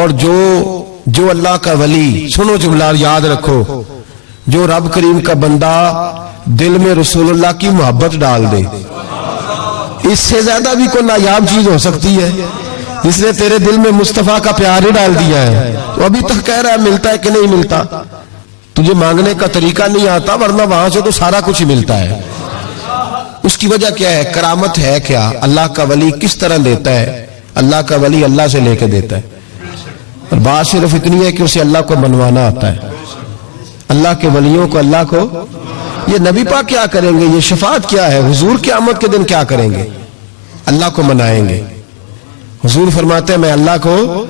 اور جو اللہ کا ولی، سنو جملہ یاد رکھو، جو رب کریم کا بندہ دل میں رسول اللہ کی محبت ڈال دے، اس سے زیادہ بھی کوئی نایاب چیز ہو سکتی ہے؟ اس نے تیرے دل میں مصطفیٰ کا پیار ہی ڈال دیا ہے، تو ابھی تک کہہ رہا ہے ملتا ہے کہ نہیں ملتا، تجھے مانگنے کا طریقہ نہیں آتا، ورنہ وہاں سے تو سارا کچھ ہی ملتا ہے۔ اس کی وجہ کیا ہے؟ کرامت ہے کیا؟ اللہ کا ولی کس طرح دیتا ہے؟ اللہ کا ولی اللہ سے لے کے دیتا ہے، اور بات صرف اتنی ہے کہ اسے اللہ کو منوانا آتا ہے۔ اللہ کے ولیوں کو اللہ کو، یہ نبی پاک کیا کریں گے؟ یہ شفاعت کیا ہے؟ حضور قیامت کے دن کیا کریں گے؟ اللہ کو منائیں گے۔ حضور فرماتے ہیں میں اللہ کو،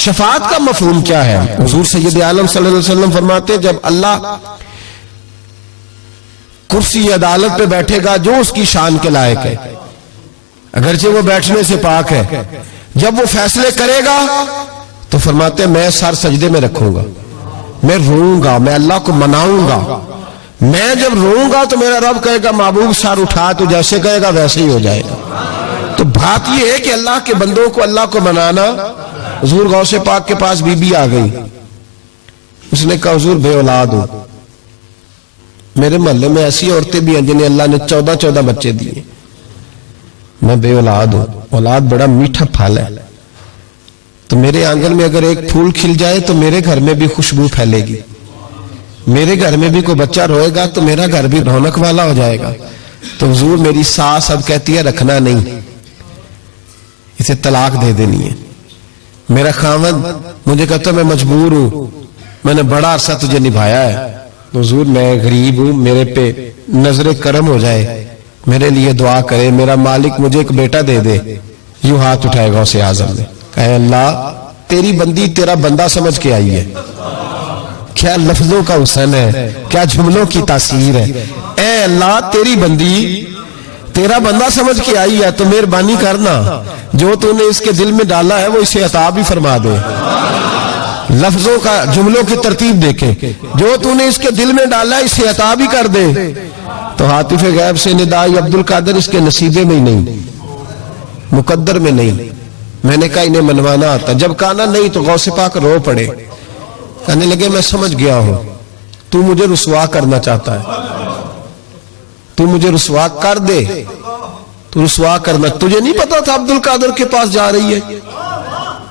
شفاعت کا مفہوم کیا ہے؟ حضور سید عالم صلی اللہ علیہ وسلم فرماتے ہیں جب اللہ کرسی عدالت پہ بیٹھے گا جو اس کی شان کے لائق ہے، اگرچہ وہ بیٹھنے سے پاک ہے، جب وہ فیصلے کرے گا تو فرماتے ہیں میں سر سجدے میں رکھوں گا، میں روؤں گا، میں اللہ کو مناؤں گا۔ میں جب روؤں گا تو میرا رب کہے گا محبوب سر اٹھا، تو جیسے کہے گا ویسے ہی ہو جائے گا۔ تو بات یہ ہے کہ اللہ کے بندوں کو اللہ کو منانا۔ حضور غوث پاک کے پاس بی بی آ گئی، اس نے کہا حضور بے اولاد ہوں، میرے محلے میں ایسی عورتیں بھی ہیں جنہیں اللہ نے 14 بچے دیے، میں بے اولاد ہوں، اولاد بڑا میٹھا پھل ہے، تو میرے آنگن میں اگر ایک پھول کھل جائے تو میرے گھر میں بھی خوشبو پھیلے گی، میرے گھر میں بھی کوئی بچہ روئے گا تو میرا گھر بھی رونق والا ہو جائے گا۔ تو حضور میری ساس اب کہتی ہے رکھنا نہیں، اسے طلاق دے دینی ہے۔ میرا خاوند مجھے کہتا ہے میں مجبور ہوں، میں نے بڑا عرصہ تجھے نبھایا ہے، تو حضور میں غریب ہوں، میرے پہ نظر کرم ہو جائے، میرے لیے دعا کرے، میرا مالک مجھے ایک بیٹا دے دے۔ یوں ہاتھ اٹھائے گا اسے اعظم نے، کہے اللہ تیری بندی تیرا بندہ سمجھ کے آئی ہے، کیا لفظوں کا حسن ہے، کیا جملوں کی تاثیر ہے۔ اے اللہ تیری بندی تیرا بندہ سمجھ کے آئی ہے، تو مہربانی کرنا جو تو نے اس کے دل میں ڈالا ہے وہ اسے عطا بھی فرما دے۔ لفظوں کا، جملوں کی ترتیب دیکھیں، جو تو نے اس کے دل میں ڈالا ہے اسے عطا بھی کر دے۔ تو حاطف غیب سے ندائی عبد القادر اس کے نصیبے میں ہی نہیں، مقدر میں نہیں۔ میں نے کہا انہیں منوانا آتا، جب کہا نا نہیں تو غوث پاک رو پڑے، کہنے لگے میں سمجھ گیا ہوں تو مجھے رسوا کرنا چاہتا ہے، تو مجھے رسوا کر دے، تو رسوا کرنا، تجھے نہیں پتا تھا عبد القادر کے پاس جا رہی ہے،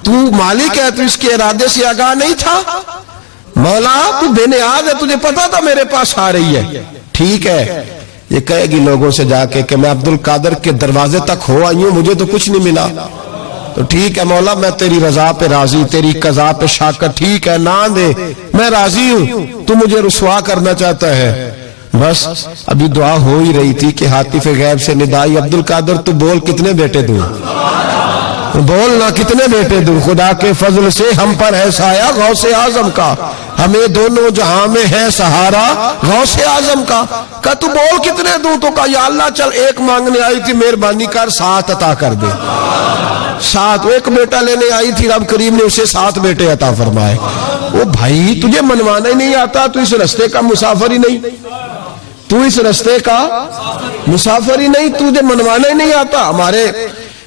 تو مالک ہے، تو اس کے ارادے سے آگاہ نہیں تھا؟ مولا تو بے نیاز ہے، تجھے پتا تھا میرے پاس آ رہی ہے، ٹھیک ہے۔ یہ کہے گی لوگوں سے جا کے کہ میں عبد القادر کے دروازے تک ہو آئی ہوں، مجھے تو کچھ نہیں ملا، تو ٹھیک ہے مولا میں تیری رضا پہ راضی، تیری قضا پہ شاکر، ٹھیک ہے نہ دے میں راضی ہوں، تو مجھے رسوا کرنا چاہتا ہے۔ بس ابھی دعا ہو ہی رہی تھی کہ حاطف غیب سے ندائی عبد القادر تو بول کتنے بیٹے دوں، بولنا کتنے بیٹے دوں، خدا کے فضل سے ہم پر ہے سایہ غوث اعظم کا، ہمیں دونوں جہاں میں ہے سہارا غوث اعظم کا۔ کہا تو بول کتنے دوں؟ تو کہا یا اللہ چل ایک مانگنے آئی تھی مہربانی کر 7 عطا کر دے۔ 7، ایک بیٹا لینے آئی تھی رب کریم نے اسے 7 بیٹے عطا فرمائے۔ او بھائی تجھے منوانا ہی نہیں آتا، تو اس رستے کا مسافر ہی نہیں، تو اس رستے کا مسافر ہی نہیں، تجھے منوانا ہی نہیں آتا۔ ہمارے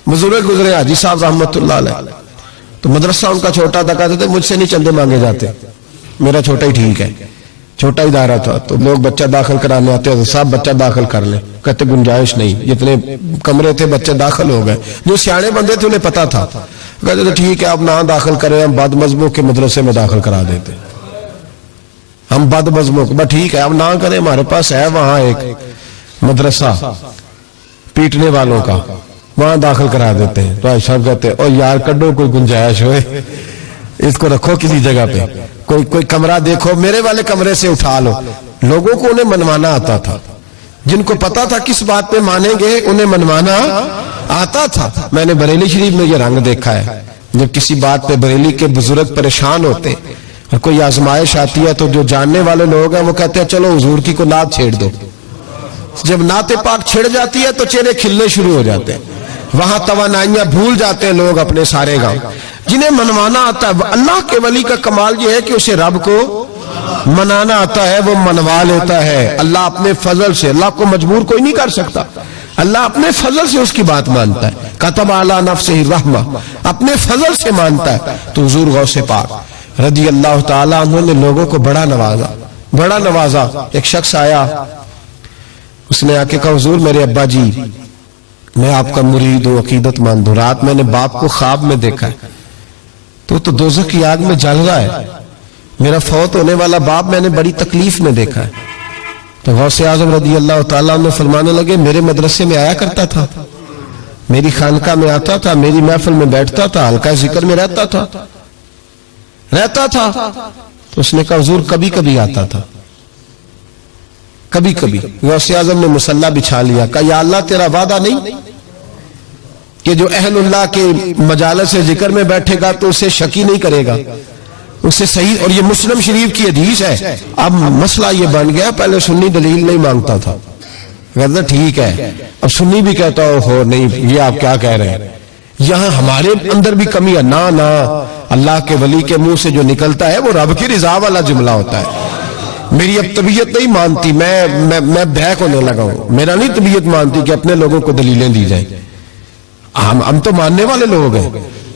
بزرگ گزرے حاجی صاحب رحمت اللہ علیہ، تو مدرسہ ان کا چھوٹا تھا، کہتے تھے مجھ سے نہیں چندے مانگے جاتے، میرا چھوٹا ہی ٹھیک ہے، چھوٹا ادارہ تھا، تو لوگ بچہ داخل کرانے آتے ہیں، صاحب بچہ داخل کر لیں، کہتے گنجائش نہیں، جتنے کمرے تھے بچے داخل ہو گئے، جو سیانے بندے تھے انہیں پتا تھا، کہتے تھے ٹھیک ہے اب نہ داخل کریں، ہم بد مذہبوں کے مدرسے میں داخل کرا دیتے، ہم بد مذہبوں کو، بس ٹھیک ہے اب نہ کریں، ہمارے پاس ہے وہاں ایک مدرسہ پیٹنے والوں کا، وہاں داخل کرا دیتے ہیں۔ تو صاحب کہتے ہیں او یار کڈو کوئی گنجائش ہوئے، اس کو رکھو کسی جگہ پہ، کوئی کمرہ دیکھو، میرے والے کمرے سے اٹھا لو۔ لوگوں کو انہیں منوانا آتا تھا، جن کو پتا تھا کس بات پہ مانیں گے انہیں منوانا آتا تھا۔ میں نے بریلی شریف میں یہ رنگ دیکھا ہے، جب کسی بات پہ بریلی کے بزرگ پریشان ہوتے ہیں اور کوئی آزمائش آتی ہے تو جو جاننے والے لوگ ہیں وہ کہتے ہیں چلو حضور کی کو نعت چھیڑ دو۔ جب نعت پاک چھڑ جاتی ہے تو چہرے کھلنے شروع ہو جاتے ہیں، وہاں توانائیاں بھول جاتے ہیں لوگ اپنے سارے گاؤں۔ جنہیں منوانا آتا ہے، اللہ کے ولی کا کمال یہ ہے کہ اسے رب کو منانا آتا ہے، وہ منوا لیتا ہے اللہ اپنے فضل سے۔ اللہ کو مجبور کوئی نہیں کر سکتا، اللہ اپنے فضل سے اس کی بات مانتا ہے. کتب علی نفسہ الرحمہ، اپنے فضل سے مانتا ہے. تو حضور غوث پاک رضی اللہ تعالیٰ عنہ نے لوگوں کو بڑا نوازا. ایک شخص آیا، اس نے آ کے کہا حضور میرے ابا جی میں آپ کا مرید ہوں، عقیدت مند ہوں، رات میں نے باپ کو خواب میں دیکھا ہے تو دوزخ کی آگ میں جل رہا ہے، میرا فوت ہونے والا باپ میں نے بڑی تکلیف میں دیکھا ہے. تو غوث اعظم رضی اللہ تعالیٰ عنہ فرمانے لگے میرے مدرسے میں آیا کرتا تھا، میری خانقاہ میں آتا تھا، میری محفل میں بیٹھتا تھا، حلقہ ذکر میں رہتا تھا. تو اس نے کہا حضور کبھی کبھی آتا تھا، کبھی کبھی. غوث اعظم نے مصلی بچھا لیا، کہا یا اللہ تیرا وعدہ نہیں کہ جو اہل اللہ کے مجالس ذکر میں بیٹھے گا تو اسے شکی نہیں کرے گا، اسے صحیح. اور یہ مسلم شریف کی حدیث ہے. اب مسئلہ یہ بن گیا، پہلے سنی دلیل نہیں مانگتا تھا، کہتا ٹھیک ہے، اب سنی بھی کہتا ہو نہیں یہ آپ کیا کہہ رہے ہیں. یہاں ہمارے اندر بھی کمی ہے. نہ اللہ کے ولی کے منہ سے جو نکلتا ہے وہ رب کی رضا والا جملہ ہوتا ہے. میری اب طبیعت نہیں مانتی، میں بہک ہونے لگا ہوں، میرا نہیں طبیعت مانتی کہ اپنے لوگوں کو دلیلیں دی جائیں. ہم تو ماننے والے لوگ ہیں،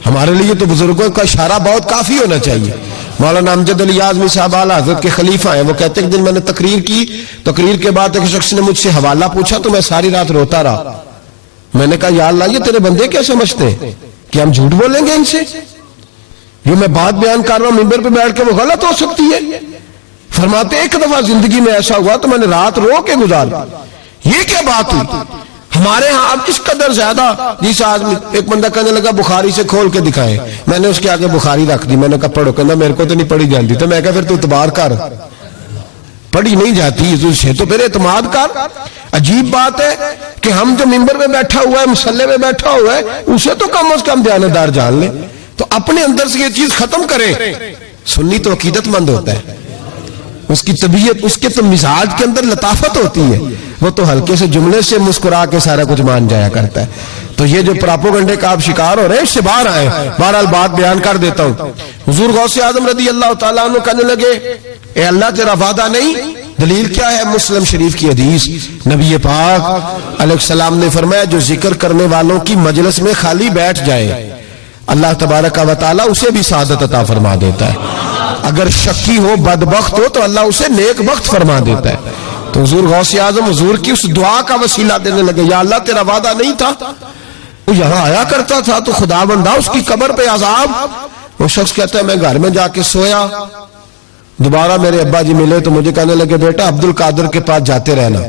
ہمارے لیے تو بزرگوں کا اشارہ بہت کافی ہونا چاہیے. مولانا امجد علی اعظمی صاحب اعلیٰ حضرت کے خلیفہ ہیں، وہ کہتے ہیں کہ دن میں نے تقریر کی، تقریر کے بعد ایک شخص نے مجھ سے حوالہ پوچھا تو میں ساری رات روتا رہا. میں نے کہا یا اللہ یہ تیرے بندے کیا سمجھتے ہیں کہ ہم جھوٹ بولیں گے ان سے؟ جو میں بات بیان کر رہا ہوں ممبر پہ بیٹھ کے وہ غلط ہو سکتی ہے. فرماتے ایک دفعہ زندگی میں ایسا ہوا تو میں نے رات رو کے گزار. یہ کیا بات ہوئی؟ ہمارے ہاں اب اس قدر زیادہ جس آدمی ایک بندہ کہنے لگا بخاری سے کھول کے دکھائیں، میں نے اس کے آگے بخاری رکھ دی، میں نے کہا پڑھو، کہنا میرے کو تو نہیں پڑھی جاتی. تو میں کہا پھر تو اعتبار کر، پڑھی نہیں جاتی تو پھر اعتماد کر. عجیب بات ہے کہ ہم جو ممبر میں بیٹھا ہوا ہے، مصلی میں بیٹھا ہوا ہے، اسے تو کم از کم دیانتدار جان لیں. تو اپنے اندر سے یہ چیز ختم کریں. سنی تو عقیدت مند ہوتا ہے، اس کی طبیعت، اس کے تو مزاج کے اندر لطافت ہوتی ہے، وہ تو ہلکے سے جملے سے مسکرا کے سارا کچھ مان جایا کرتا ہے. تو یہ جو پراپوگنڈے کا آپ شکار ہو رہے ہیں اس سے باہر آئے. بہرحال بات بیان کر دیتا ہوں. حضور غوث اعظم رضی اللہ تعالیٰ عنہ کہنے لگے اے اللہ تیرا وعدہ نہیں؟ دلیل کیا ہے؟ مسلم شریف کی حدیث، نبی پاک علیہ السلام نے فرمایا جو ذکر کرنے والوں کی مجلس میں خالی بیٹھ جائے اللہ تبارک و تعالیٰ اسے بھی سعادت عطا فرما دیتا ہے. اگر شکی ہو، بدبخت ہو تو اللہ اسے نیک بخت فرما دیتا ہے. تو حضور غوث اعظم حضور کی اس دعا کا وسیلہ دینے لگے یا اللہ تیرا وعدہ نہیں تھا؟ وہ یہاں آیا کرتا تھا تو خدا بندہ اس کی قبر پہ عذاب. وہ شخص کہتا ہے میں گھر میں جا کے سویا، دوبارہ میرے ابا جی ملے تو مجھے کہنے لگے بیٹا عبد القادر کے پاس جاتے رہنا،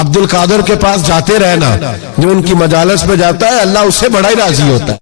عبد القادر کے پاس جاتے رہنا، جو ان کی مجالس پہ جاتا ہے اللہ اس سے بڑا ہی راضی ہوتا ہے.